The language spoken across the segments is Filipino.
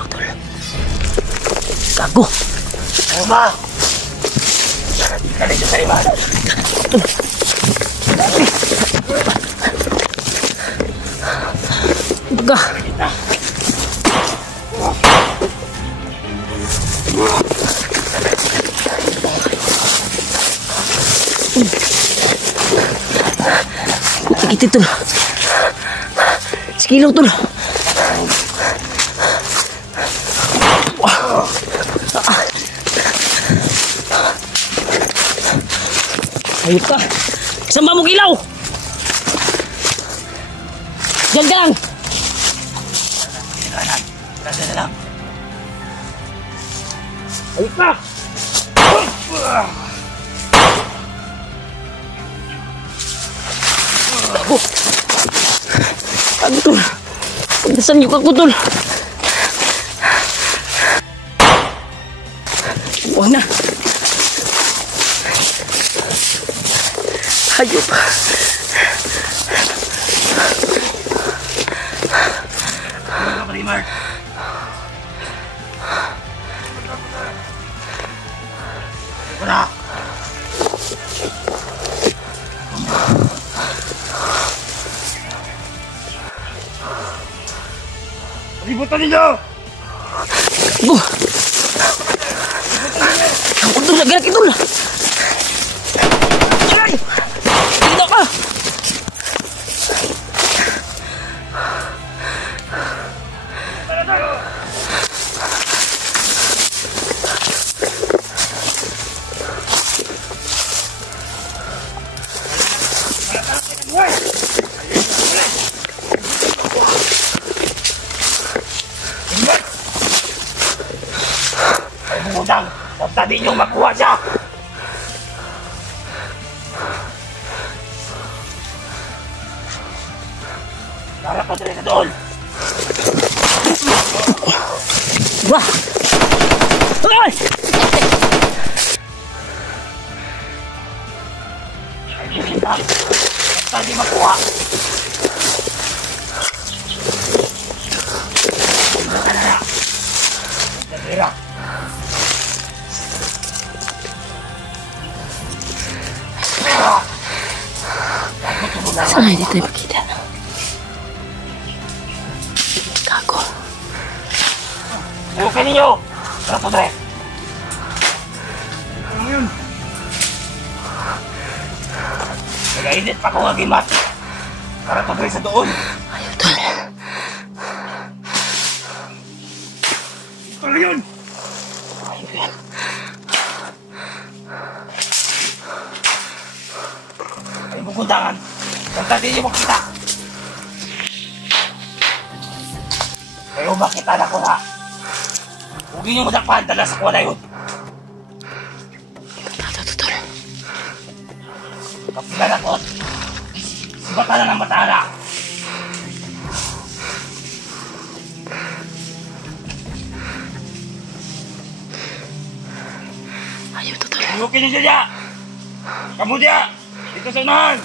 Ilaw, tol. Gago. Ano ba? Dali siya sa iba. Tol. Baga. Sakit tol. Sekilaw tol. Ayun ka. Saan ba mong ilaw? Diyan ka lang. Kasi na lang. Ayun ka. Ako. Ano tol? Pagdasan niyo ka ko tol. Huwag na. Hayop. Ano ka, Primar? Wala. Libutan ninyo! Go! Ako tol, nagilak ito na. Ay! Dito ka! Budang! Basta di nyo makuha siya! Harap pa rin sa doon! Wah! Ay! Basta di makuha! Nagdira! Saan hindi tayo makita? Gago. Bukan ninyo! Harap pa rin! Ano yun? Nag-ainit pa kung agimat! Harap pa rin sa doon! Ayaw tol. Ano yun? Ayaw yan. Ay bukundangan! Basta di nyo makita! Kayo makita na ko na! Huwag nyo madakpan dala sa kuha na yun! Tato tol. Kapila na ko! Sibata na ng matara! Ayaw to tol. Huwagin nyo siya! Kamu dia! Dito sa unahan!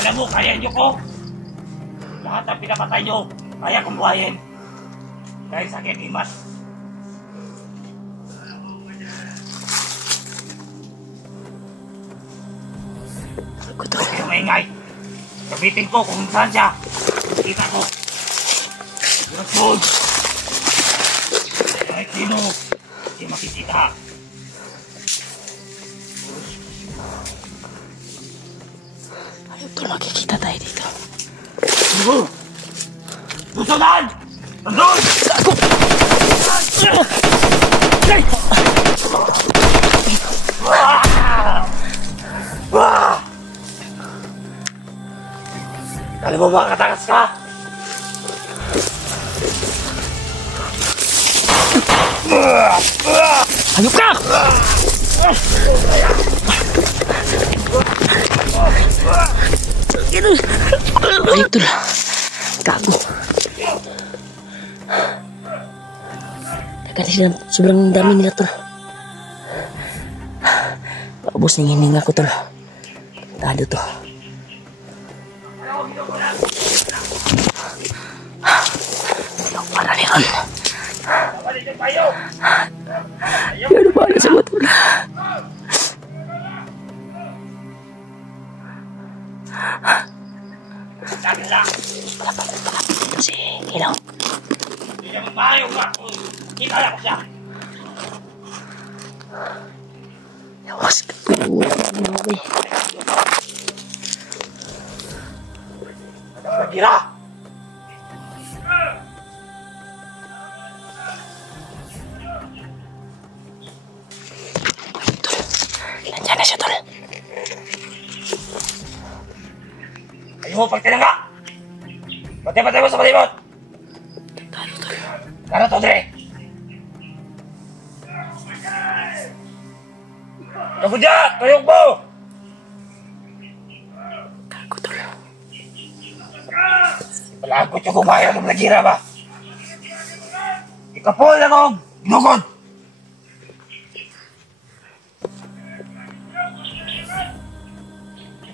Alam mo, kaya nyo ko! Lahat ng pinapatay nyo, kaya kong buhayin. Dahil sa akin, Imas. Ako tol. Huwag kayong maingay. Gamitin ko kung saan siya. Kita ko. Yun. Kahit sino, hindi makikita. Ayaw tol, makikita tayo dito. Susunod! Nandun! Gago! Ay! Alam mo ba, katakas ka? Hayop ka! Ay, tol. Gago. Kasi sobrang dami nila, tol. Paubos na yung hininga ko, tol. Tado to. Para niyan. Yan na pala sa mga, tol. Palapit dito si Ilaw. Hindi naman tayo nga. Kilala ko siya. Yawas ka. Gira! Tol. Nandiyan na siya, tol. Ayaw mo pag tinangga! Patay-patay mo sa palibot! Tayo, tol. Tara to, Dre! Kago dyan! Tuyok mo! Gago, tol. Palagot yung kumaya ng nagira ba? Ikapol na kong ginugod!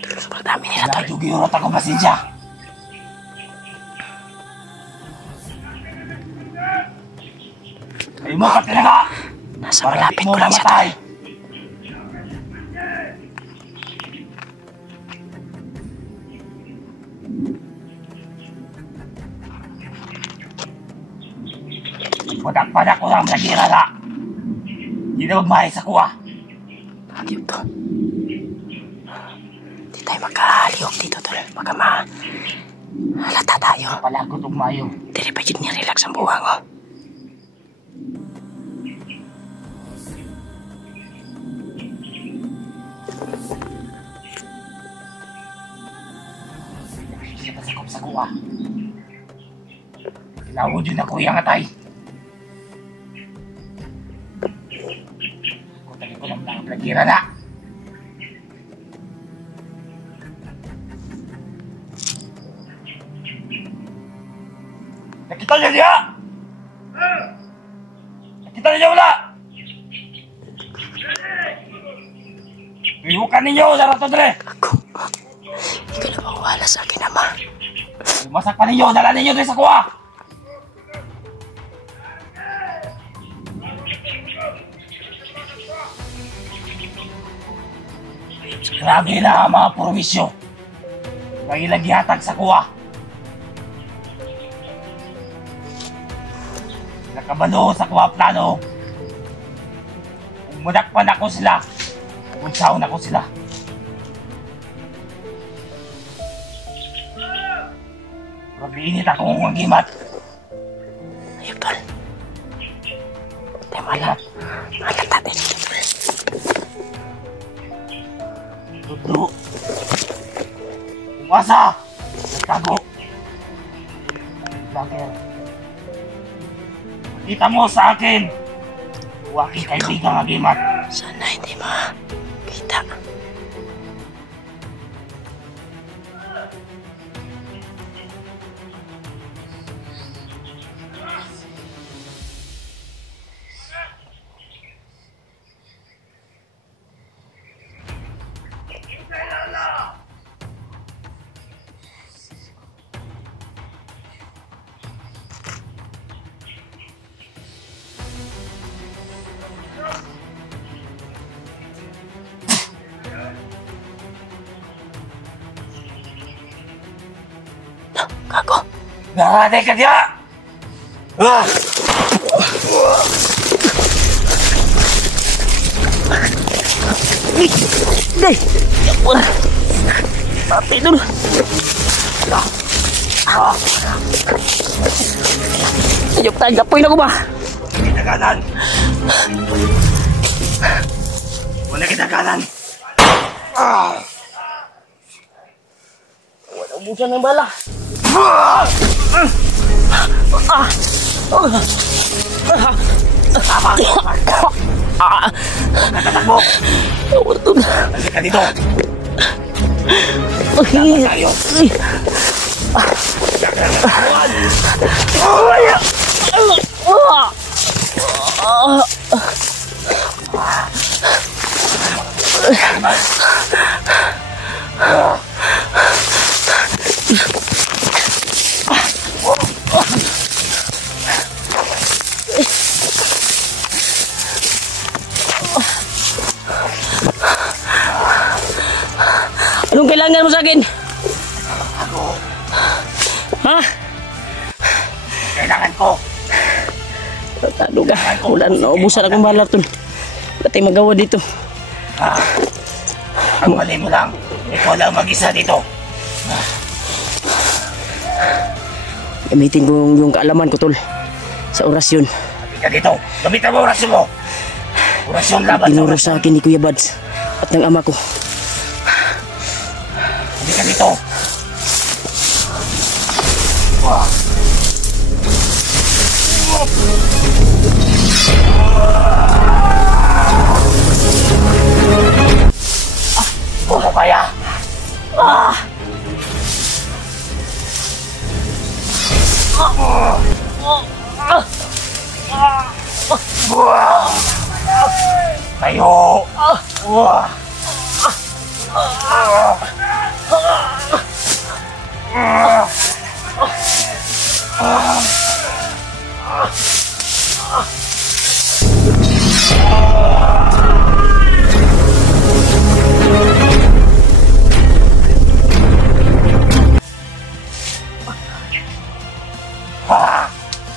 Tol, sobrang dami nila, tol. Nadugi yung rata ko pasensya. Ayaw mo ka talaga! Nasa malapit ko lang siya, tol. Padak-padak ko lang nagira na. Hindi na magmahay sa kuha. Ayun, tol. Di tayo magkahaliok dito, tol. Baka halata tayo. Palagot ang mayo. Dili pa yun niya-relax ang buwang, oh. Siya pasakop sa kuha. Lawod yun ako yung atay. Kutagin ko lang ang plagira na. Nakita niyo niya! Nakita niyo wala! Ihukan ninyo sa rato dre! Ako, hindi ka na mawala sa akin, ama. Masak pa ninyo, dala ninyo dre sa kuha! Grabe na ang mga promisyo. May ilang gihatag sa kuha. Nakabalo sa kuha plano. Umunakpan ako sila. Umunsaon ako sila. Grabe init akong magimat. Ayun, tol. Tayo malata tayo dito, tol. Dudlo. Umasa! Nagtago. Vlogger. Kita mo sa akin. Huwag kaibigang agimat. Sana hindi makita. Gago. Narate ka diya! Ah! Day! Pati dulu. Ayok tagapoy na ko ba? Kinaganan! Wala kinaganan! Ah! Walang busan ng bala. Tama! Natatakbo! Wala to na. Halika dito. Ay, Tayo. ay, anong kailangan mo sa akin? Ha? Kailangan ko. Tado ka. Wala na. Naubusan akong bahala tol. Wala tayong magawa dito. Ang mali mo lang. Ikaw lang mag-isa dito. Gamitin ko yung kaalaman ko tol. Sa orasyon. Halika dito. Gamitin mo orasyon mo. Orasyon laban sa Tinuro orasyon. sa akin ni Kuya Bads at ng ama ko. Halika dito. Buko kaya. Tayo.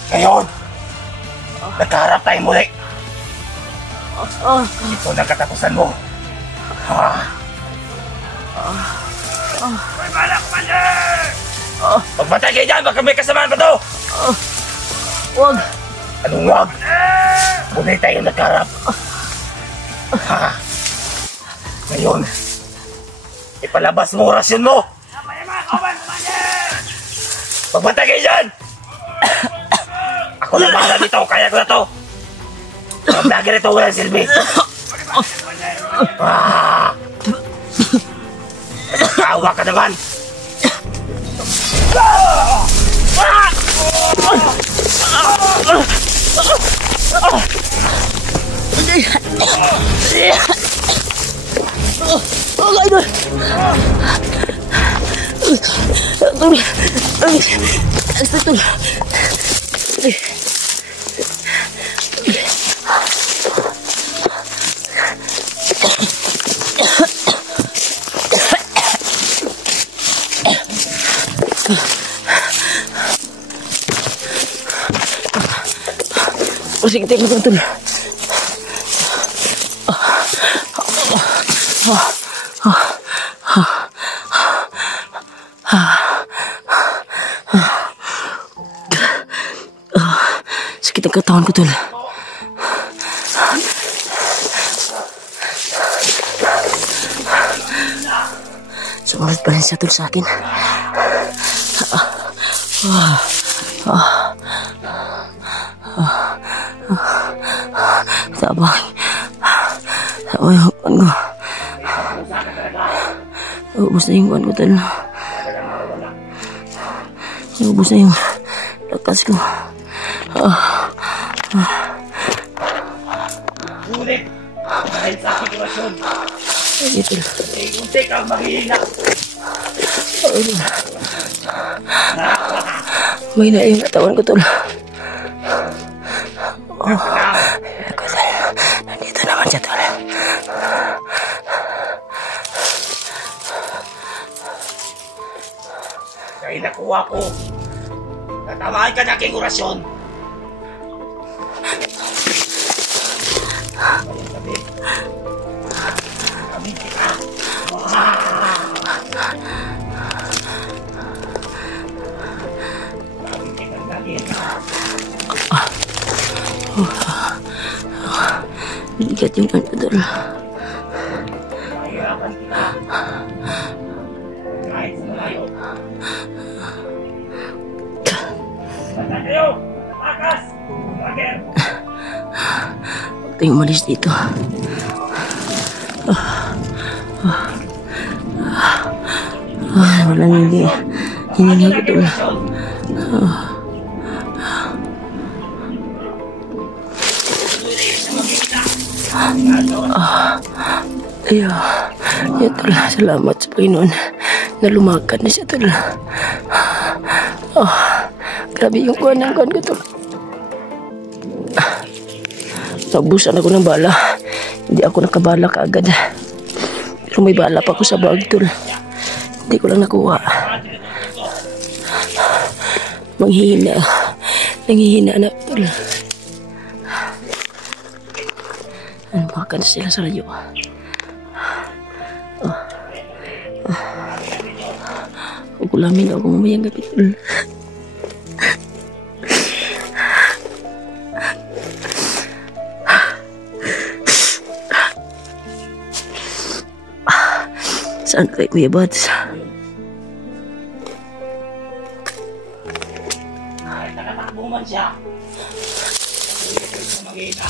Ngayon, nagkaharap tayo muli. Ito na katapusan mo. May bala, Commander! Magbatay kayo dyan, baka may kasamaan pa to! Wag. Anong wag? Muli tayo nagkaharap. Ngayon, ipalabas mo orasyon mo! Magbatay kayo dyan! Ako na bahala dito, kaya ko na to! Mga vlogger ito, walang silbi! Nagkaawa ka naman! Oh, idol. Tol. Tol. Sige, tingnan ko tol. Sakit ang katawan ko tol. Sumunod pa rin siya tol sa akin. Tabang. Tabang yung hapon ko. Ubus na yung hapon ko tol. Ubus na yung lakas ko. Ngunit, dahil sa aking orasyon, Sige tol. unti kang maghihina. May na yung katawan ko tol. Nandito naman siya tol. Dahil nakuha ko, natamaan ka na aking orasyon. Kami kita. Kami kita lagi. Bigat yung ano tol. Mahirapan kita. Kahit sa malayo. Basta kayo! Takas! Bagay! Huwag tayong umalis dito. Walang hindi. Hiningi ko tol. Ayaw. Ya tol. Salamat sa Panginoon. Nalumakan na siya tol. Grabe yung kuhan ko tol. Nabusan ako ng bala. Hindi ako nakabala kaagad. Pero may bala pa ako sa bag tol. Hindi ko lang nakuha. Manghihina. Nanghihina na tol. Ano makan sila sa radyo. Ugulamin ako mamayang gabi tol. Saan kay Kuya Bads? Kahit nakatakbo man siya. Mag-iina.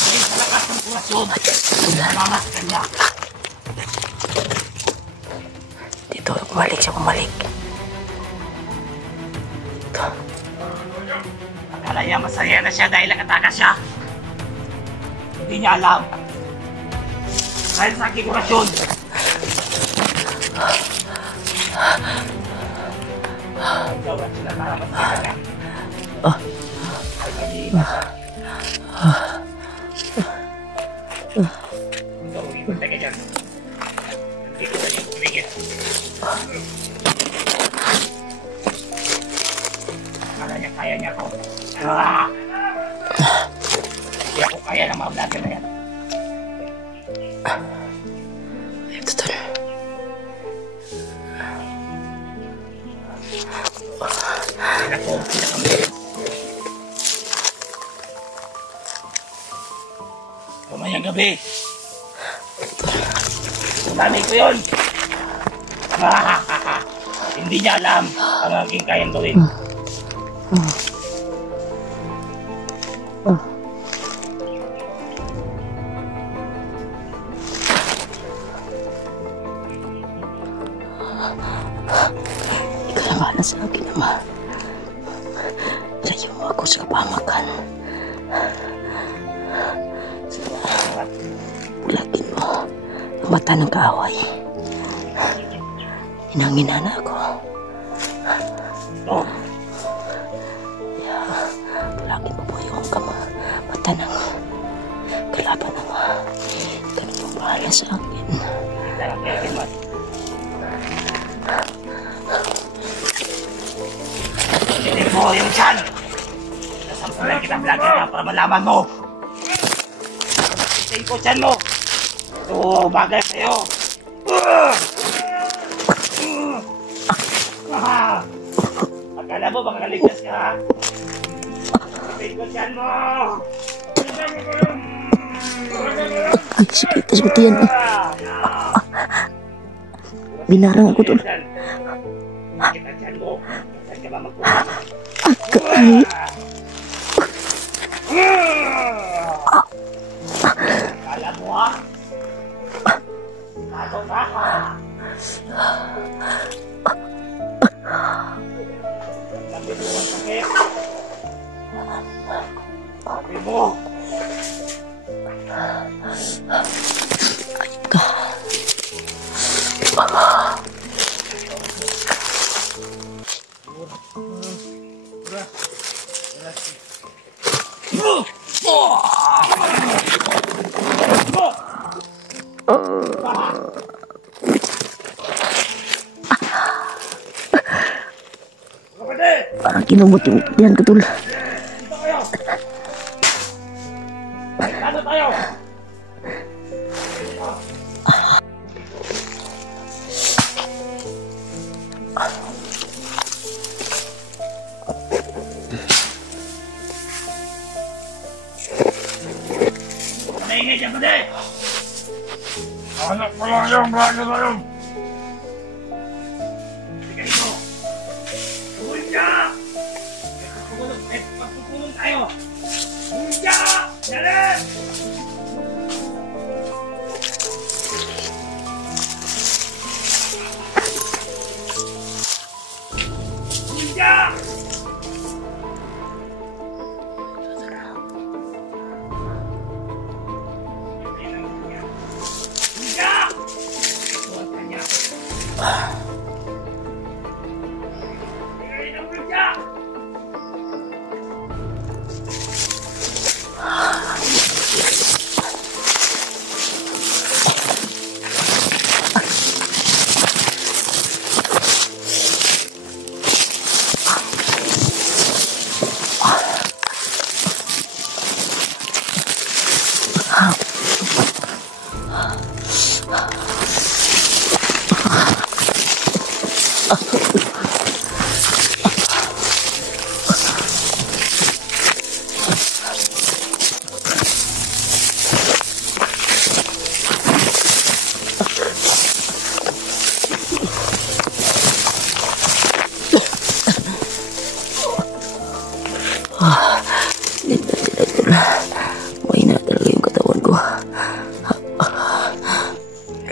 Kahit sa lakas ng kurasyon. Mamas ka niya. Dito, bumalik siya, bumalik. Akala niya masaya na siya dahil nakatakas siya. Hindi niya alam. Dahil sa aking kurasyon. Ikaw at sila narapat sa kanya. Ay mag-iina siya. Ikaw, ibantay ka dyan. Hindi ko na yung kumigit. Akala niya kaya niya ako. Hindi ako kaya ng mga vlogger na yan. Ito tol. Sila ko, sila kami. Kamayang gabi. Tsunami ko yun. Hindi niya alam ang aking kayang gawin. Ikaw na bahala sa akin, Ama. Layo mo ako sa kapamakan. Pulagin mo ang mata ng kaaway. Hinangin-hana ako. Oh, Pulagin mo po yung mata ng kalaban, Ama. Ganun yung bahala sa akin. hindi lang kaya kinmas. Hindi mo yung tiyan. Nasampulan kita vlogger na para malaman mo. Ito yung tiyan mo. Ito bagay sa'yo. Akala mo makakaligtas ka ha? Ito yung tiyan mo. Ay, sige, tasbuti yan. Binarang ako tol. Kita tiyan mo. Saan ka ba magpunan? Agay. Akala mo ha? Kato ka ha? Sabi mo ang sakit. Sabi mo. Ay ka. Kapatid! Parang kinumot yung yan ko tol. Dito kayo! Ano tayo? Maingay dyan, kapatid! Anak mo lang yung bago na yun! Sige dito! Tuloy ka! Magpupulong tayo! Tuloy ka! Dali!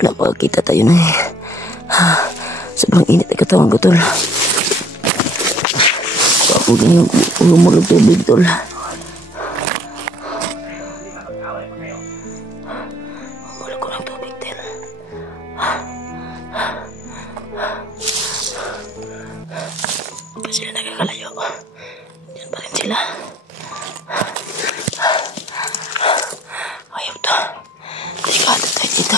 Napakita tayo na eh. Sobrang init ay katawan ko, tol. Ako ganyan, humulog tubig, tol. Humulog ko ng tubig, tol. Pa sila nagkakalayo. Diyan pa rin sila. Ayaw to. Delikado tayo dito.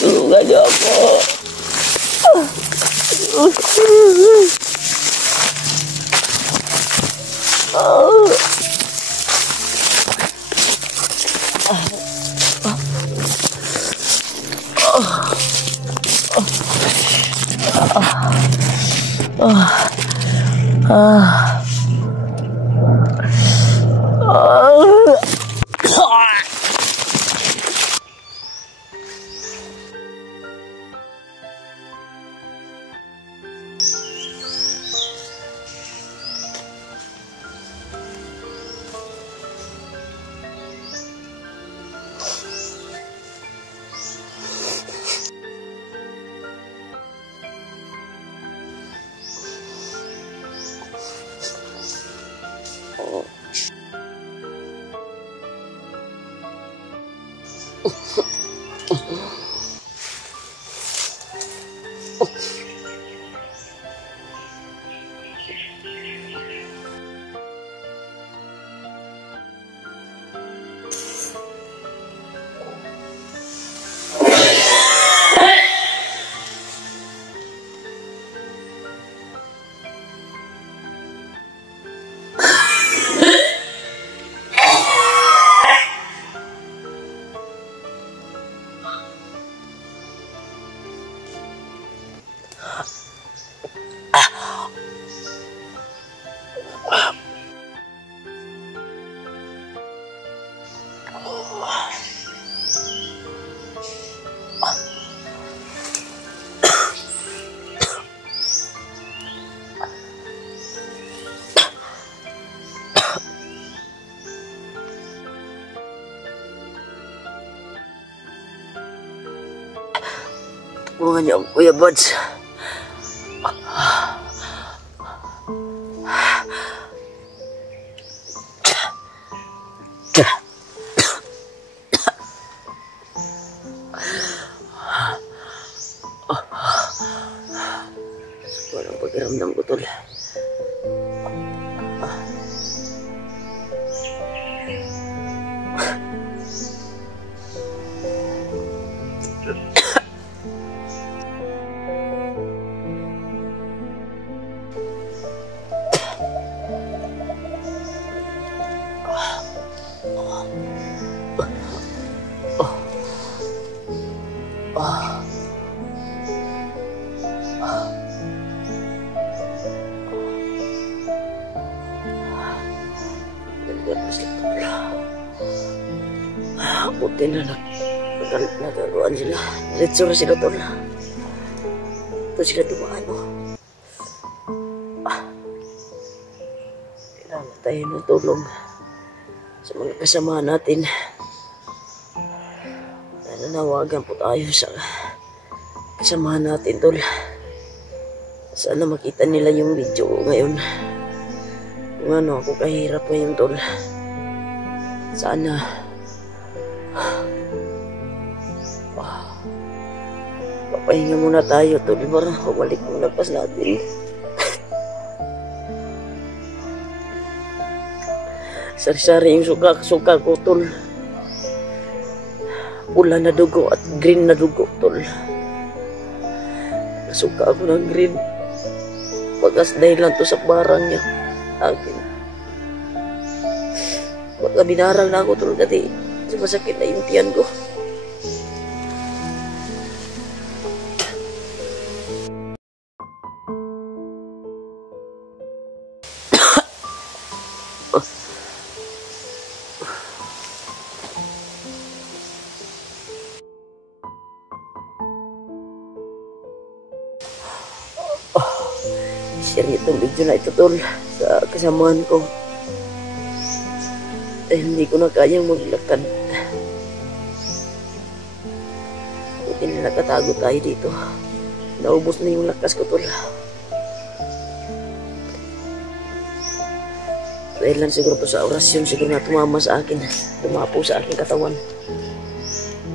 Tulungan niyo ako. Tulungan niyo ako, Kuya Buds. Walang pakiramdam ko, tol. Buti na nagaruan sila. Diretso na sila, tol. Ito sila dumaan, oh. Kailangan tayo ng tulong sa mga kasama natin. Nananawagan po tayo sa kasama natin, tol. Sana makita nila yung video ngayon. Kung ano ako kahirap ngayon, tol. Sana papahinga muna tayo, tol. Para pabalik mo nagpas natin. Sari-sari yung suka ko, tol. Pula na dugo at green na dugo, tol. Nasuka ako ng green. Bagas dahil lang to sa barang niya. Akin. Baka binarang na ako, tol. Kasi masakit na yung tiyan ko. share itong video na ito tol sa kasamahan ko. Dahil hindi ko na kayang maglakad. Buti na nakatago tayo dito. Naubos na yung lakas ko tol. Dahil lang siguro po sa orasyon, siguro na tumama sa akin. Dumapo sa aking katawan.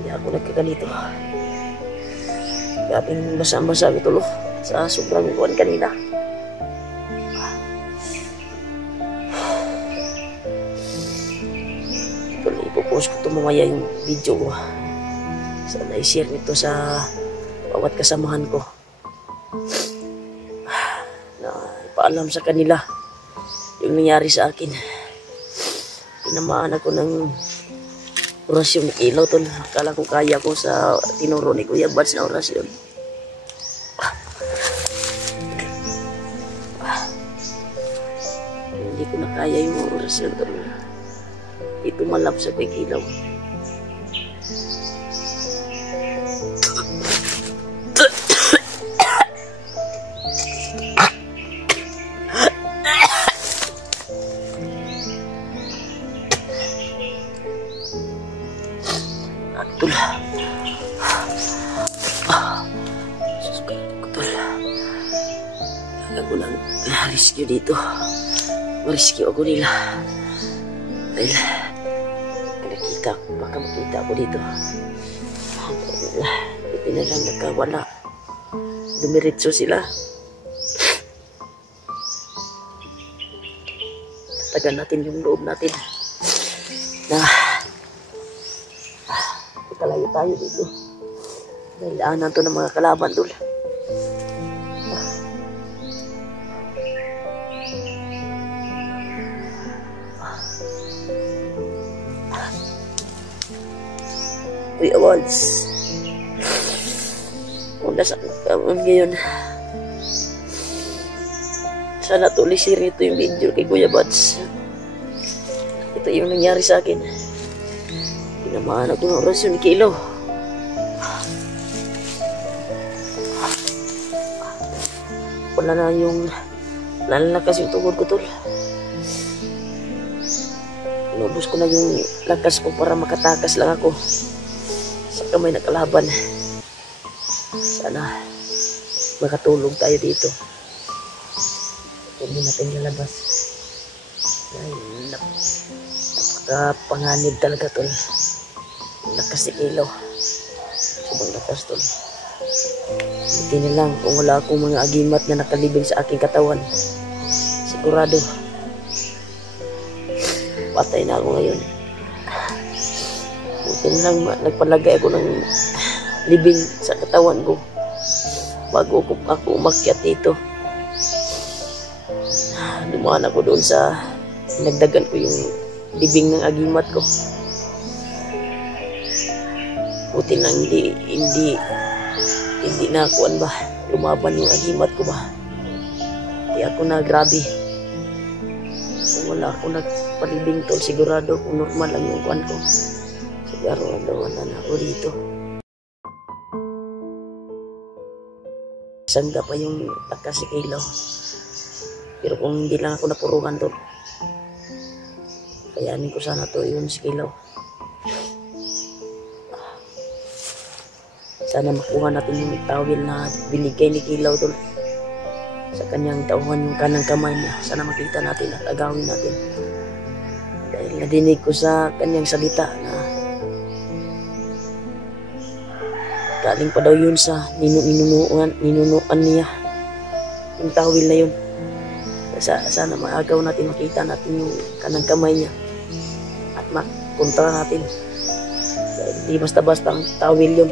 Kaya ako nagkaganito. Gabing basa-basa ito lo. Sa sobrang buwan kanina. Ito, ipopost ko ito mamaya yung video ko. Sana i-share nito sa bawat kasamahan ko. Na ipaalam sa kanila yung nangyari sa akin. Tinamaan ako ng orasyon ni Ilaw tol. Akala ko kaya ko sa tinuro ni Kuya Bads na orasyon. Hindi ko na kaya yung orasyon tol. Ito malap sa Kuya Ilaw. Tol. Susukayin ko tol. Ako lang rescue dito. Rescue ako nila. Dahil nakita, baka makita ako dito. Buti na lang nagkawala. Dumiretso sila. Tatagan natin yung loob natin. Kalayo tayo dito. Dahil daanan to ng mga kalaban dul. Kuya Bads. Kung nasa kamon ngayon. Sana tuloy share ito yung video kay Kuya Bads. Ito yung nangyari sa akin. Tinamaan ako ng orasyon ni Ilaw. Wala na yung lalakas yung tungkod ko tol. Inubos ko na yung lakas ko para makatakas lang ako sa kamay na kalaban. Sana makatulog tayo dito. Hindi natin lalabas. Dahil napakapanganib talaga tol. Lakas ni Ilaw. Sobrang lakas tol. Buti na lang kung wala akong mga agimat na nakalibing sa aking katawan. Sigurado patay na ako ngayon. Buti na lang nagpalagay ako ng libing sa katawan ko bago ako umakyat dito. Dumaan ako doon sa nagdagan ko yung libing ng agimat ko. Buti lang hindi na kuan ba lumaban yung agimat ko ba. Hindi ako na grabe. Kung wala ako nagpalibing tol, sigurado kung normal lang yung kuan ko, sigurado wala na ako dito. Sangga pa yung lakas si Ilaw. Pero kung hindi lang ako napurukan tol, kayanin ko sana to yun si Ilaw. Sana makuha natin yung tawil na binigay ni Ilaw tol. Sa kanyang tauhan yung kanang kamay niya. Sana makita natin at agawin natin. Dahil nadinig ko sa kanyang salita na galing pa daw yun sa ninunuan niya. Yung tawil na yun. Sana maagaw natin, makita natin yung kanang kamay niya. At makontra natin. Dahil di basta-basta ang tawil yun.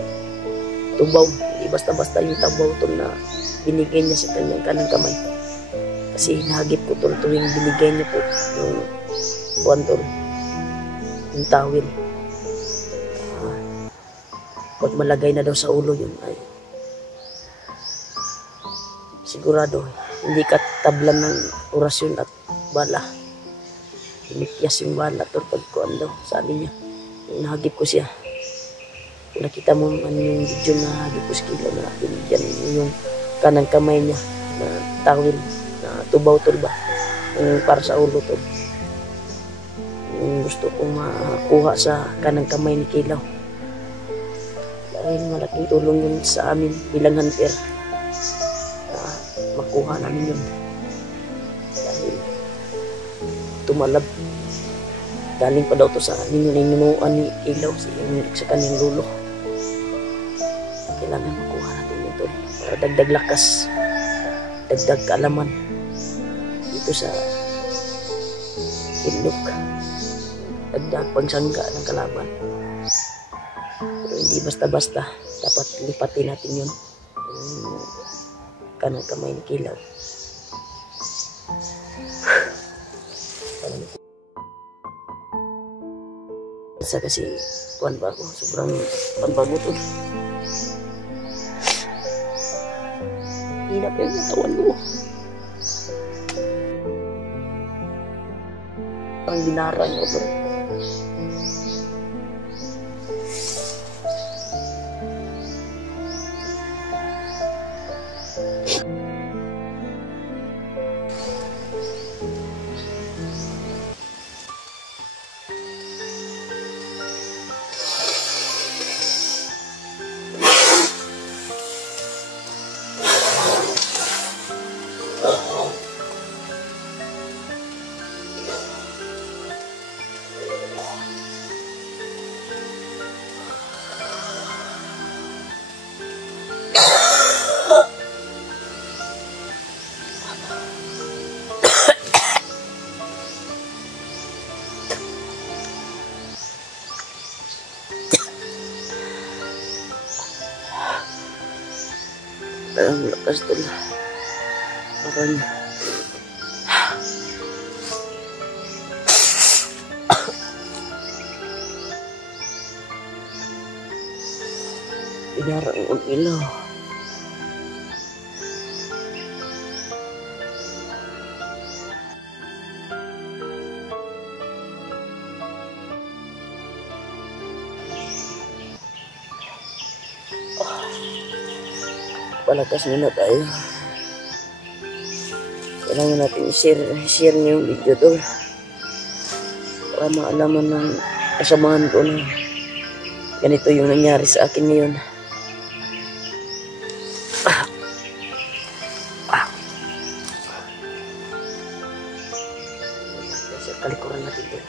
Tubaw. Hindi basta-basta yung tabaw tol na binigay niya sa kanyang kanang kamay. Kasi nahagip ko tol tuwing binigay niya po yung buwan tol. Yung tawil. Pag malagay na daw sa ulo yun ay sigurado hindi ka tablan ng orasyon at bala. Hinikyas yung bala tol pagkuhan daw sabi niya. Yung nahagip ko siya. Kung nakita mo man yung video na hagip ko sa Ilaw na binigyan yung kanang kamay niya na tawil. tubaw tol ba? Yung para sa ulo tol. Yung gusto kong makuha sa kanang kamay ni Kilaw. Dahil malaking tulong yun sa amin bilang hunter. Makuha namin yun. Dahil tumalab. Galing pa daw to sa ninunuan ni Kilaw sa kanyang lulo. Kailangan makuha natin ito para dagdag lakas, dagdag kaalaman dito sa ilok, dagdag pangsangga ng kalaban. Pero hindi basta-basta, dapat lipatin natin yun kanang kamay ni Kilaw. Sa kasi kuan ba ako, sobrang panbago to. Hirap yung katawan ko. Ang binarang ko bro. Ang lakas tol. Parang pinarang ang ilaw. Palakas muna tayo. Kailangan natin i-share niyo yung video to para maalaman ng kasamahan ko na ganito yung nangyari sa akin ngayon. Sa kalikuran natin to.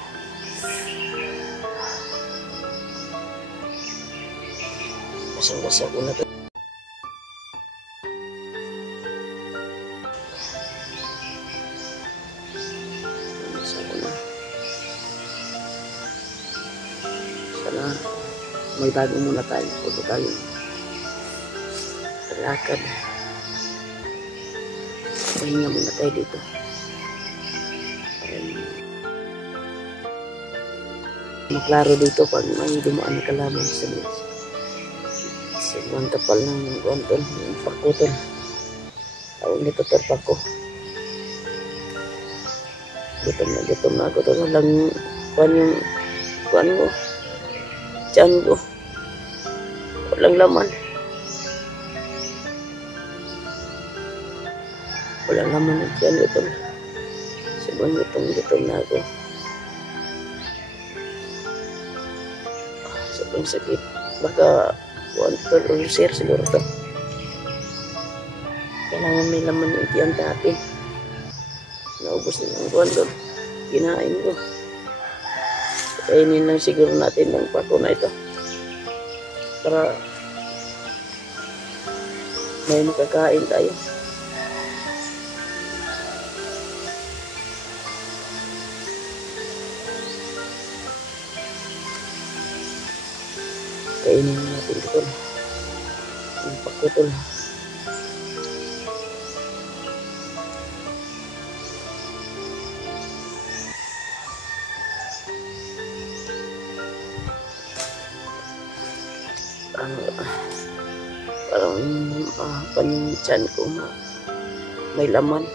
Basang-basa ko na to. Sana may bago muna tayo. Puto tayo. Lakad. Pahinga muna tayo dito. Maklaro dito pag may dumaan na kalaman sa bilis. Sobrang kapal ng guantol. Yung pakutol. Tawag nito terpako. Gutom na ako. Ito lang kuan mo. Tiyan ko. Walang laman. Walang laman ng tiyan ko. Sobrang gutom na ako. Sobrang sakit. Baka kuantol ulcer siguro to. Kailangan may laman yung tiyan natin. Naubos na yung kuantol. Kinain ko. Kainin lang siguro natin ng pako na ito para may makakain tayo. Kainin natin ito ng pako tol. Parang yung tiyan ko may laman.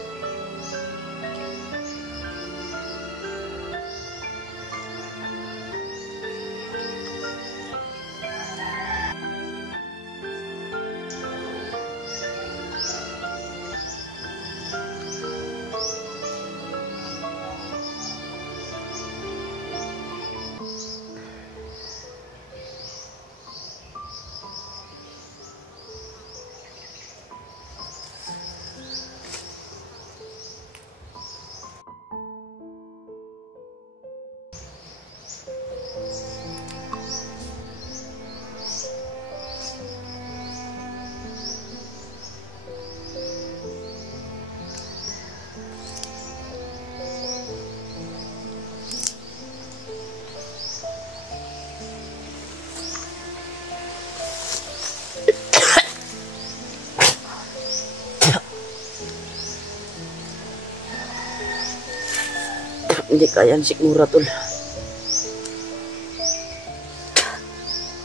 Hindi kayang sikmura tol.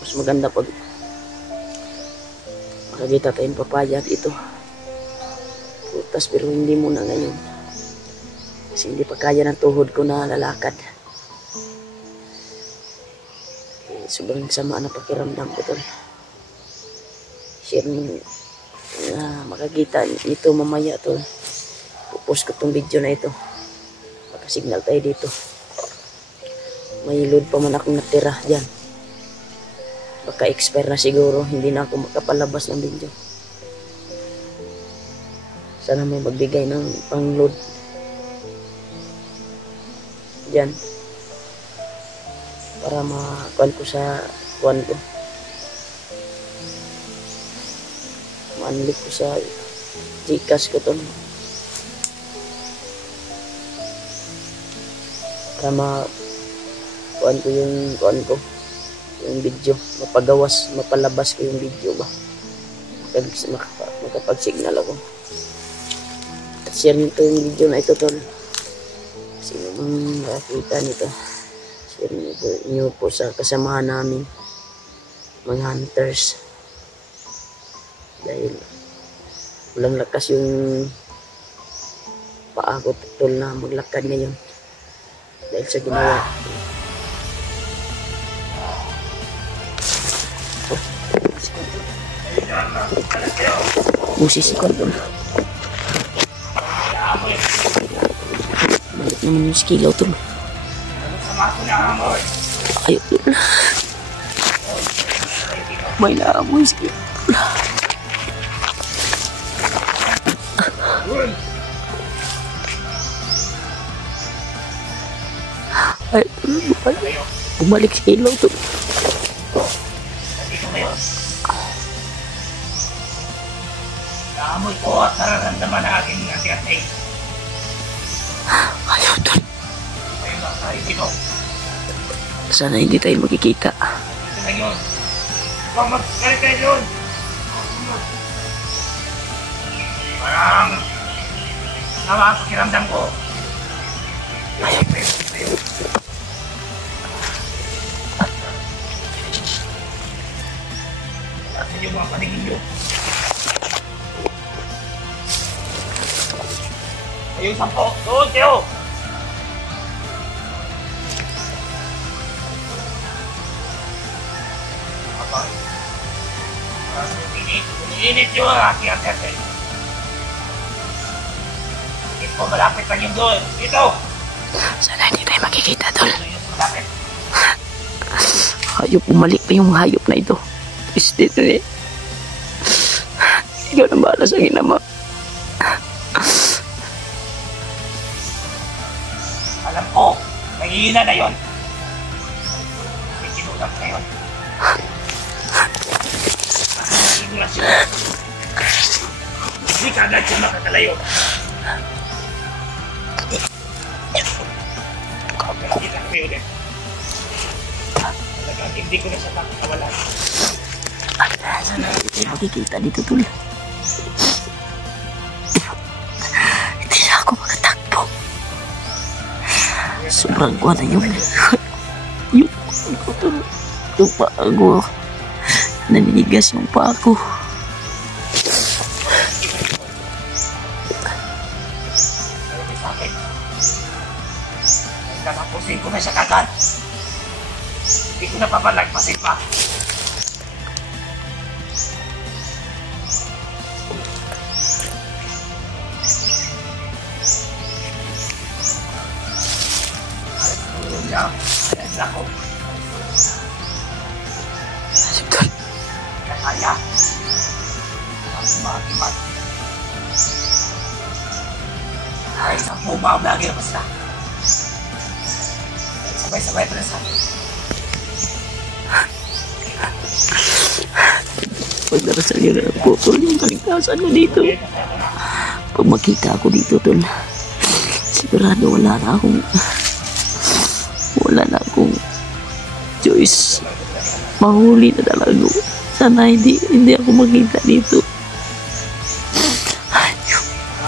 Mas maganda pag makakita tayong papaya dito. Putas pero hindi muna ngayon. Kasi hindi pa kaya ng tuhod ko na lalakad. Sobrang sama na pakiramdam ko tol. Share mo makakita ito mamaya tol. Pupost ko tong video na ito. Makasignal tayo dito. May load pa man akong natira dyan. Baka expire na siguro. Hindi na ako makapalabas ng video. Sana may magbigay ng pang load dyan. Para makuan ko sa kuan ko. Manlik ko sa Gcash ko to. Para kuan ko yung kuan ko. Yung video. mapalabas ko yung video ba. Makapag-signal ako. At share nito yung video na ito tol. Sino mang nakakita nito. Share nyo po sa kasamahan namin mga hunters dahil walang lakas yung paa ko tol na maglakad ngayon dahil sa ginawa. Busis ko tol. Balik naman yung skilaw tol. Ayo tol. May naamoy skilaw. Ay, bumalik si Ilaw to. Naamoy ko at nararamdaman na aking ati-ati. Ayaw to. Ayun lang tayo dito. Sana hindi tayo magkikita. Dito na yun. Huwag magkalit kayo yun. Parang sama ang pakiramdam ko. At sa iyo mga paningin nyo. Ayun, sampo. Doon kayo. Abang. Parang umiinit yun ang aking ate-ate. Ito, malapit lang yun doon. Dito. Sana hindi tayo makikita tol. Malapit. Hayop, bumalik pa yung hayop na ito. Twisted na eh. Ikaw na bahala sa akin naman. Alam ko, nangihina na yun. May kinulang na yun. Sigurasyon. Hindi ka agad siya makakalayo. Hindi lang kayo ulit. Talagang hindi ko na siya makakawalan. Sana hindi tayo makikita dito tol. Hindi na ako makatakbo. Sobrang kuha na yun. Yung ko tol. Yung paa ko. Naninigas yung paa ko. Katapusin ko na siya kagad. Hindi ko na papalagpasin pa. Ayan ako. Kaya. Ang magimat. Ay, isang pumaw na agad pa sila. Sabay-sabay pa na sa akin. Pagdarasal niyo na po tol yung kaligtasan mo dito. Pag makita ako dito tol, sigurado wala na akong choice. Mahuli na talaga. Sana hindi ako makita dito.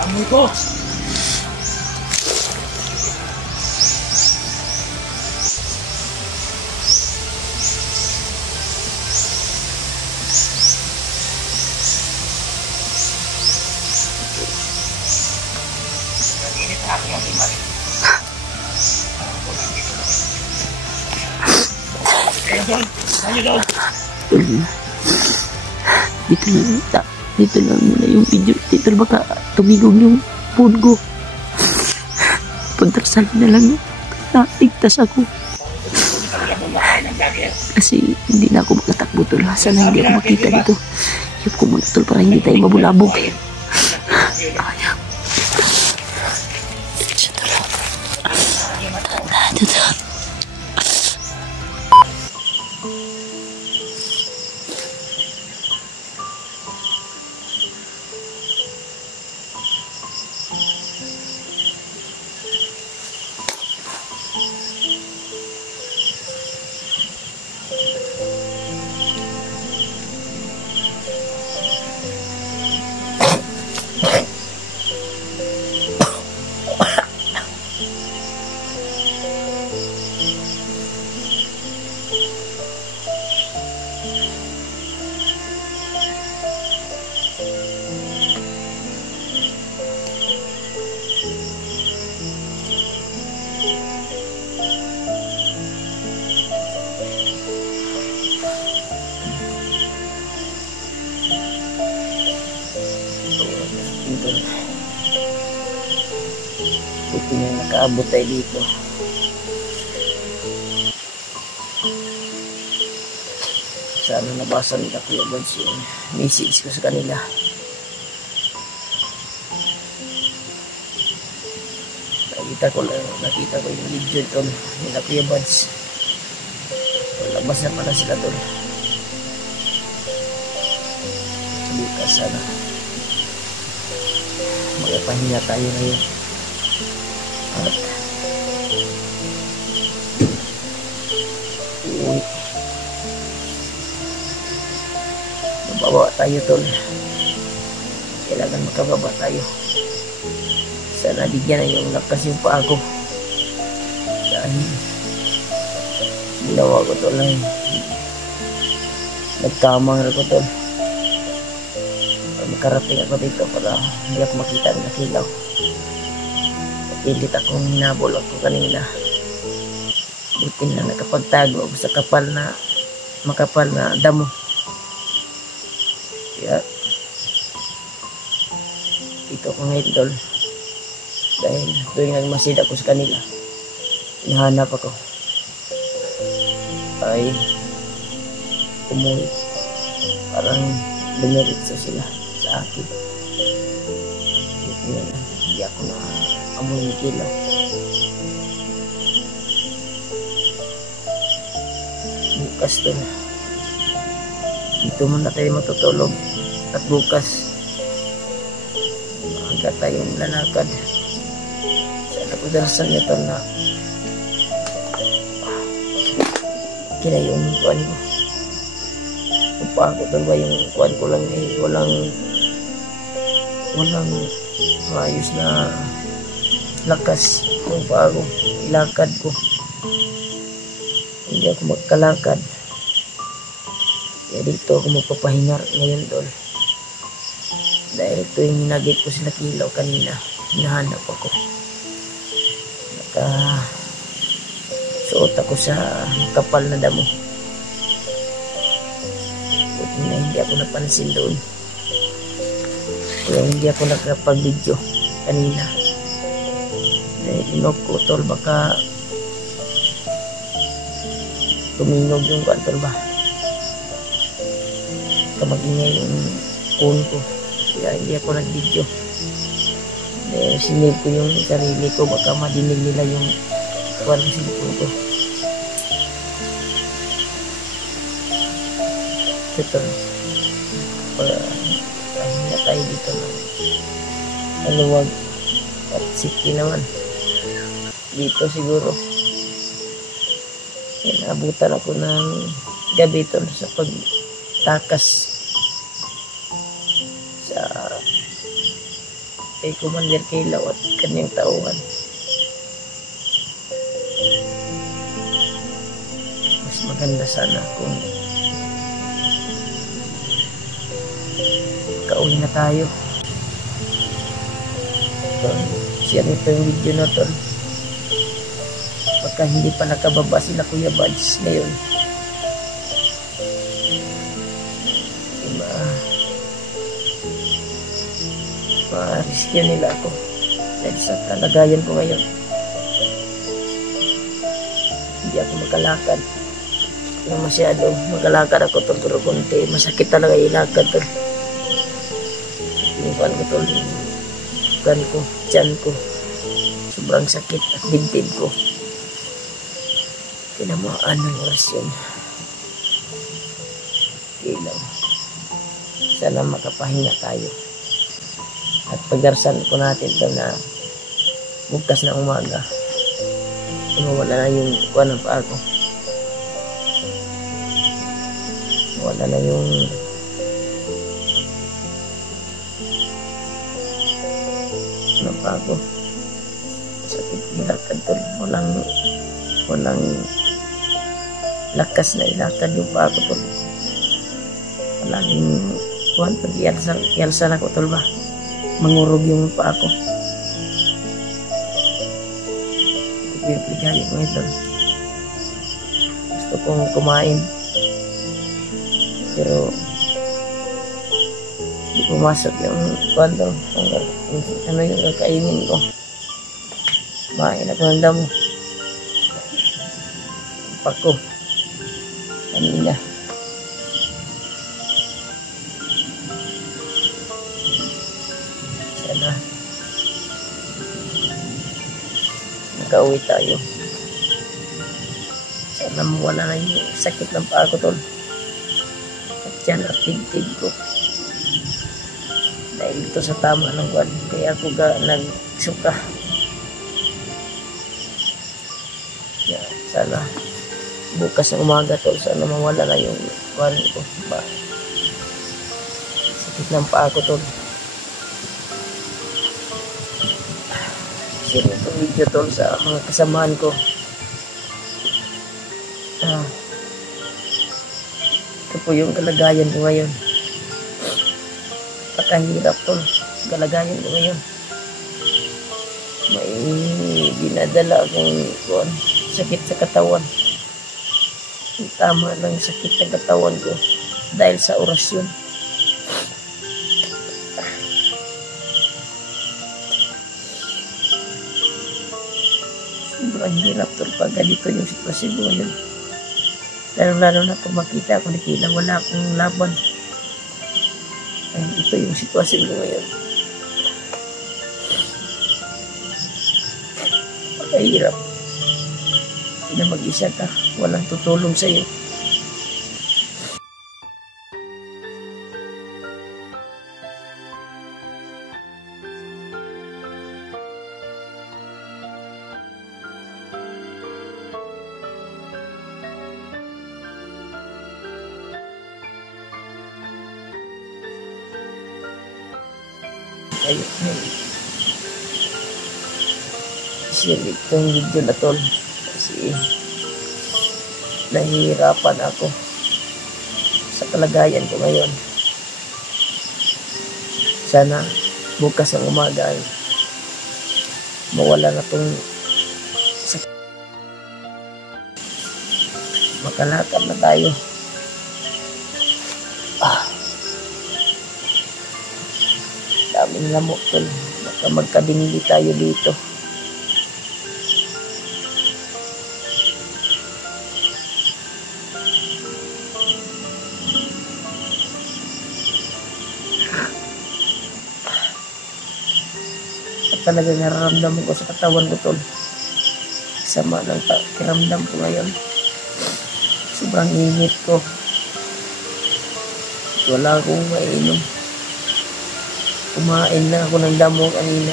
Amoy ko! Sabi ang Mari. Ayun doon. Ayun doon. Dito lang muna yung video. Dito baka tumigog yung phone ko. Pagdarasal na lang yun. Natigtas ako. Kasi hindi na ako makatakbo tol. Sana hindi ako makita dito. Hiyap ko muna tol para hindi tayo mabulabog. Ayaw. Siya tol. Tanda tol. Buti na nakaabot tayo dito. Sana nabasa nila Kuya Buds yung message ko sa kanila. Nakita ko yung video tol nila Kuya Buds. Labas na pala sila tol. Bukas sana magapahinga tayo ngayon. At uwi. Mababa tayo tol. Kailangan makababa tayo. Sana bigyan na yung lakas yung paa ko. Dahil ginawa ko tol lang. Nagkamang na ko tol. Para makarating ako dito para hindi ako makita ng kilaw. Pilit akong hinabol ako kanina. Buti na nakapagtago ako sa makapal na damo. Kaya ito ko ngayon tol. Dahil tuwing nagmasid ako sa kanila, hinahanap ako. Ay umuwi. Parang dumiritso sila sa akin. Hindi ako na amoy ng kilaw. Bukas to na. Dito muna tayo matutulog. At bukas maaga tayong lalakad. Sana ko darasan nito na kina yung kuwan ko. Upaan ko doon ba yung kuwan ko lang eh. Walang maayos na lakas kung paano ilakad ko. Hindi ako magkalakad. Kaya dito ako magpapahingar ngayon tol. Dahil ito yung hinagit ko sila kilaw kanina. Hinahanap ako. Suot ako sa kapal na damo. Buti na hindi ako napansin doon. Kaya hindi ako nakapag-video kanina. Dahil inog ko tol, baka tuminog yung kantor ba. Kamagingay yung phone ko. Kaya hindi ako nag-video. Dahil sinave ko yung sarili ko, baka madinig nila yung walang cellphone ko. Ito. Pahinga tayo dito ng maluwag at safety naman. Dito siguro. Naabutan ako ng gabi ito sa pagtakas sa kay Commander Kilaw at kanyang tauhan. Mas maganda sana kung kauwi na tayo. share nito yung video na to. Pagka hindi pa nakababa sila Kuya Buds ngayon, ma-rescue nila ako dahil sa kalagayan ko ngayon. Hindi ako makalakad na masyado. Makalakad ako tol, pero konti masakit talaga ilakad tol. Yung kan ko tol, kan ko, tiyan ko, sobrang sakit at dibdib ko. Tinamaan ng orasyon. Okay lang. Sana makapahinga tayo. At pagdarasal ko natin ito na bukas na umaga, mawala na yung kuwan ng paa ko. Wala na yung ng paa ko. Sakit ilakad tol. Walang lakas na ilakad yung paa ko tol. Palaging kuwan pag ialsal ako tol ba, mangurog yung paa ko. Ito yung pligay ko ito. Gusto kong kumain, pero hindi pumasok yung kwento kung ano yung kakainin ko. Kumain ako ng damo. Pak ko kanina. Sana nakauwi tayo. Sana mawala na yung sakit ng paa ko tol. At yan at tigtig ko. Dahil ito sa tama ng kwan, kaya ako nagsuka. Yeah, sana bukas ng umaga tol, sana mawala na yung kwan ko. Sakit ng paa ko tol. Share itong video tol sa mga kasamahan ko. Ito po yung kalagayan ko ngayon. Pakahirap tol, kalagayan ko ngayon. May dinadala akong sakit sa katawan. Tama lang sakit sa katawan ko dahil sa orasyon. Sobrang hirap tol pag ganito yung sitwasyon ko ngayon. Lalo na pag makita ako ni Kila, wala akong laban. Ay, ito yung sitwasyon ko ngayon. Pagkahirap. Hindi na mag-isa ka. Walang tutulong sa'yo. Ayun. Share itong video na tol. Kasi nahihirapan ako sa kalagayan ko ngayon. Sana bukas ang umaga ay mawala na itong sakit. Makalakad na tayo. Daming lamok tol. Baka magkadingli tayo dito. At talaga nararamdaman ko sa katawan ko tol. Sama ng pakiramdam ko ngayon. Sobrang init ko. Wala akong mainom. Kumain na ako ng damo kanina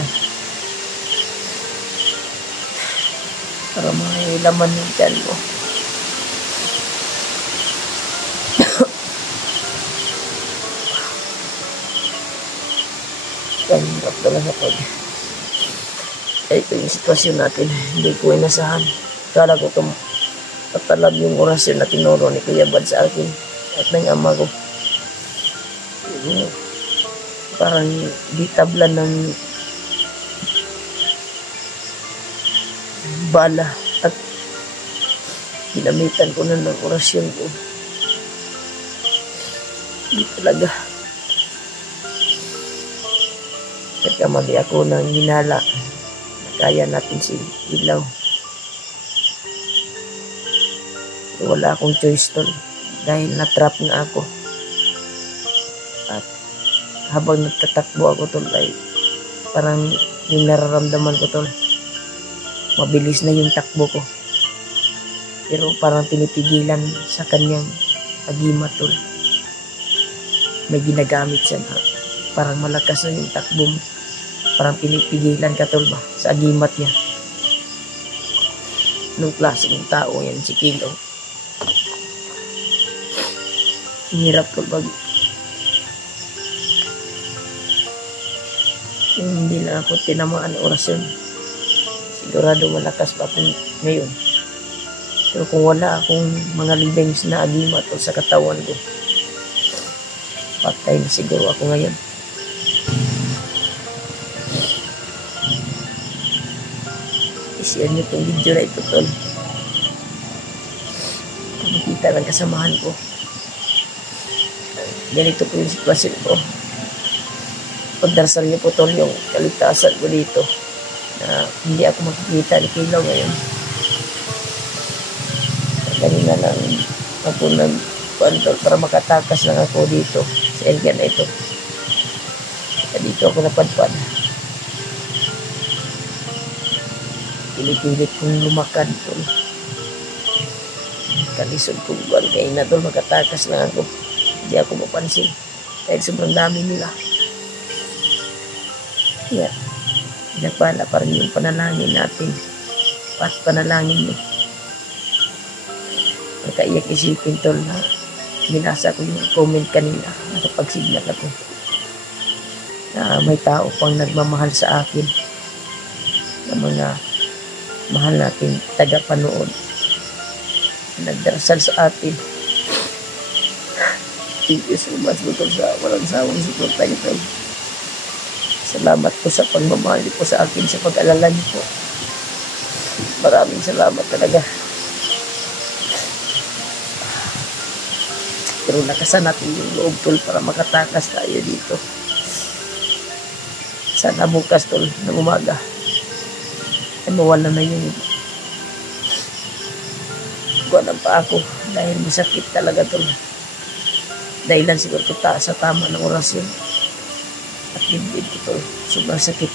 para may laman yung tiyan ko. Hirap talaga pag ito yung sitwasyon natin. Hindi ko inasahan. Kala ko patalab yung orasyon na tinuro ni Kuya Bad sa akin at ng ama ko. Parang di tablan ng bala at ginamitan ko na ng orasyon ko. Hindi talaga. Nagkamali ako ng hinala na kaya natin si Ilaw. Wala akong choice tol dahil na-trap nga ako. At habang nagtatakbo ako tol ay parang yung nararamdaman ko tol, mabilis na yung takbo ko. Pero parang pinipigilan sa kanyang agimat tol. May ginagamit siya na parang malakas na yung takbo mo. Parang pinipigilan ka tol ba sa agimat niya. Nung klaseng tao yan si Kilo. Hirap tol ba. Kung hindi na ako tinamaan ng orasyon, sigurado malakas pa ako ngayon. Pero kung wala akong mga libings na agimat tol sa katawan ko, patay na siguro ako ngayon. I-share nyo itong video na ito tol. Makikita ng kasamahan ko. Ganito po yung sitwasyon ko. Pagdarasal nyo po tol yung kaligtasan ko dito na hindi ako makikita ni Kilaw ngayon. Ganina lang ako nag-control para makatakas lang ako dito sa area na ito. At dito ako napadpad. Pilit-pilit kong lumakad tol. Kalisod kong buwan kayo na tol, makatakas lang ako. Hindi ako mapansin dahil sobrang dami nila. Kaya pinapala pa rin yung panalangin natin at panalangin mo. Nakaiyak isipin tol na binasa ko yung comment kanina, nakapag-signal ako na may tao pang nagmamahal sa akin, na mga mahal natin tagapanood, nagdarasal sa atin. Thank you so much po sa walang sawang suporta niyo. Salamat po sa pagmamahal po sa akin, sa pag-alala niyo po. Maraming salamat talaga. Pero nakasan natin yung loob tol para makatakas tayo dito. Sana bukas tol ng umaga ay mawala na yung buwan pa ako dahil masakit talaga tol. Dahilan siguro ito sa tama ng orasyon at dibdib ko tol. Sobrang sakit.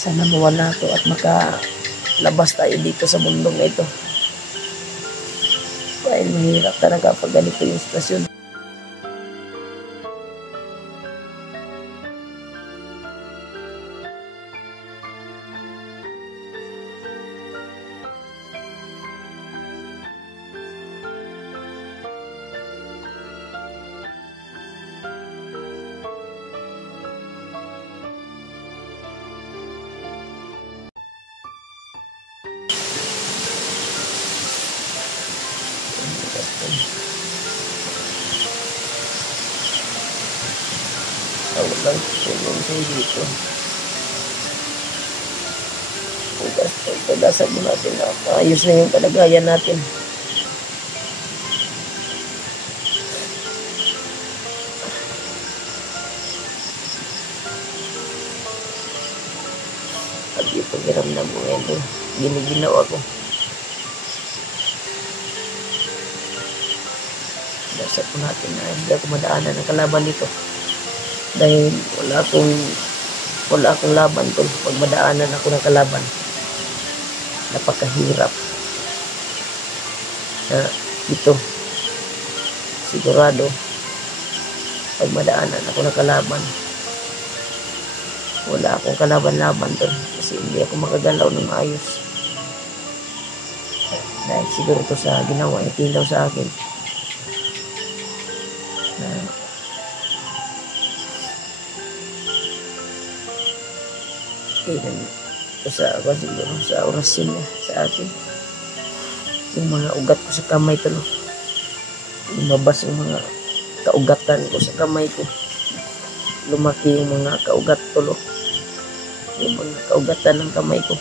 Sana mawala to at makalabas tayo dito sa mundong ito. Dahil mahirap talaga pag ganito yung sitwasyon. Tawag lang tulong kayo dito. Pagdasal mo natin na maayos na yung kalagayan natin. Pag yung pagiramdam mo ngayon, giniginaw ako. Dasal po natin na hindi ako madaanan ng kalaban nito. Dahil wala akong laban tol. Pag madaanan ako ng kalaban, napakahirap. Ito, sigurado, pag madaanan ako ng kalaban, wala akong kalaban-laban tol. Kasi hindi ako makagalaw ng maayos. Dahil siguro to sa ginawa ni Kilaw sa akin. Sa orasyon niya sa akin, yung mga ugat ko sa kamay talo, lumabas yung mga kaugatan ko sa kamay ko, lumaki yung mga kaugat talo, yung mga kaugatan ng kamay ko,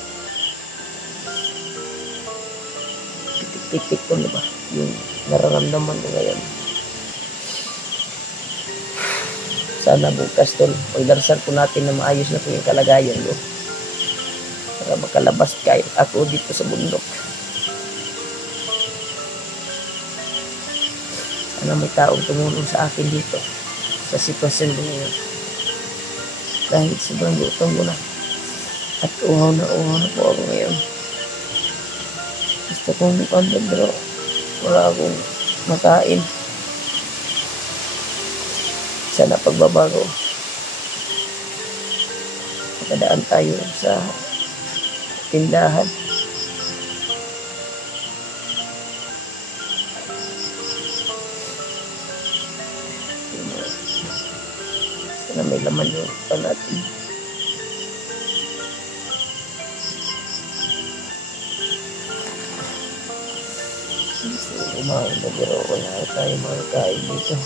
epekto na ba yung nararamdaman ko ngayon. Sana bukas tol, pagdarasal po natin na maayos na po yung kalagayan ko para makalabas kayo ako dito sa bundok. Sana may taong tumulong sa akin dito sa sitwasyon ko ngayon, dahil sobrang gutom ko na at uhaw na po ako ngayon. Gusto kong mukanda pero wala akong makain. Sana pagbabago, makadaan tayo sa tindahan. Sana may laman yung pa natin. Umahin na pero wala tayo makakain dito.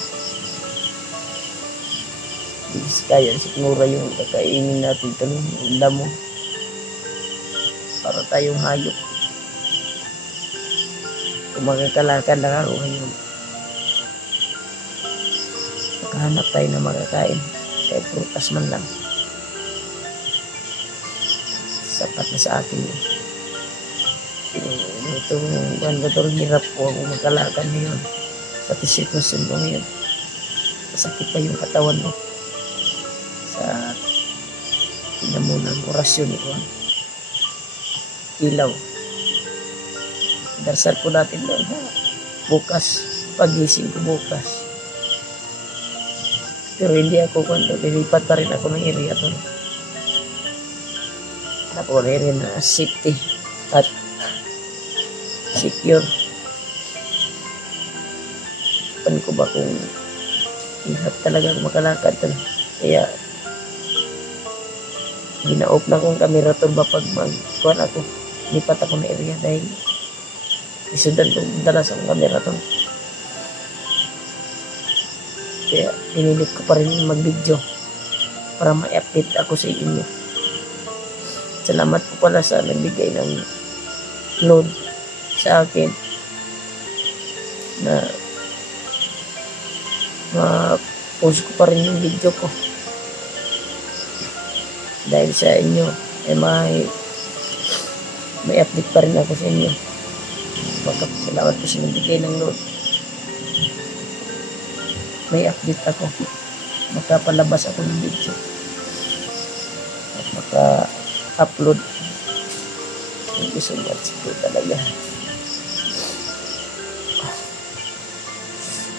Hindi kaya siguro yung kakainin natin ito ng damo para tayong hayop. Kung magkakalakad lang ako ngayon, makahanap tayo na makakain kahit prutas man lang, sapat na sa akin yun. Itong hirap po ako magkalakad ngayon sa sitwasyon ko ngayon. Masakit pa yung katawan mo sa pinamunang orasyon ko. Ilaw. Darsal po natin doon bukas, pagising ko bukas. Pero hindi ako lilipat pa rin ako ng area doon. Ako rin na safety at secure. Pan ko ba kung hirap talaga makalakad doon. Kaya gina-off na kong camera to ba pag magkuhan ako, lipat ako na area dahil isundan kong dalas ang camera to. Kaya pinilit ko pa rin mag-video para ma-update ako sa inyo. Salamat po pala sa nagbigay ng load sa akin na ma-post ko pa rin yung video ko. Dahil sa inyo ay may update pa rin ako sa inyo. Salamat po sa nagbigay ng load. May update ako. Makapalabas ako ng video at maka-upload. Thank you so much po talaga.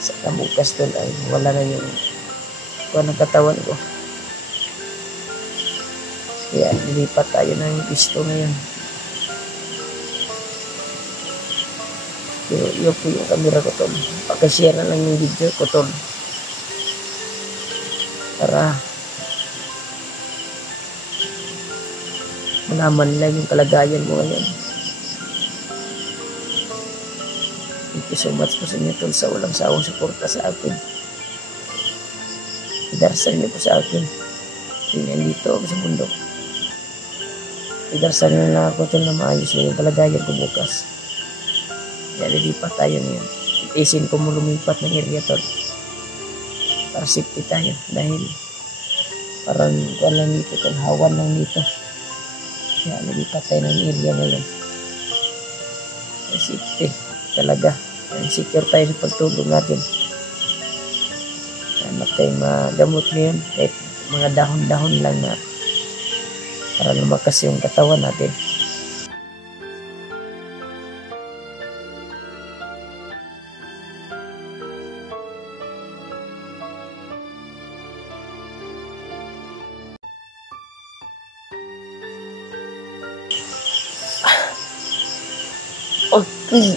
Sa bukas doon ay wala na yung katawan ko. Kaya nilipat tayo ng pisto ngayon. Pero yun po yung camera ko tol. Pagka-share na lang yung video ko tol. Para malaman lang yung kalagayan mo ngayon. Thank you so much po sa inyo tol sa walang sawang suporta sa akin. Idarsal niyo po sa akin. Nandito ako sa bundok. Idarsal na lang ako tol na maayos na yung kalagayan ko bukas. Kaya lilipat tayo ngayon. Itisin ko mo lumipat ng area tol. Para safety tayo. Dahil parang walang dito tol. Hawan lang dito. Kaya lilipat tayo ng area ngayon. Para safety talaga. Secure tayo sa pagtulog natin. Hanap tayong magamot ngayon. Kahit mga dahon-dahon lang na para lumakas yung katawan natin. Okay.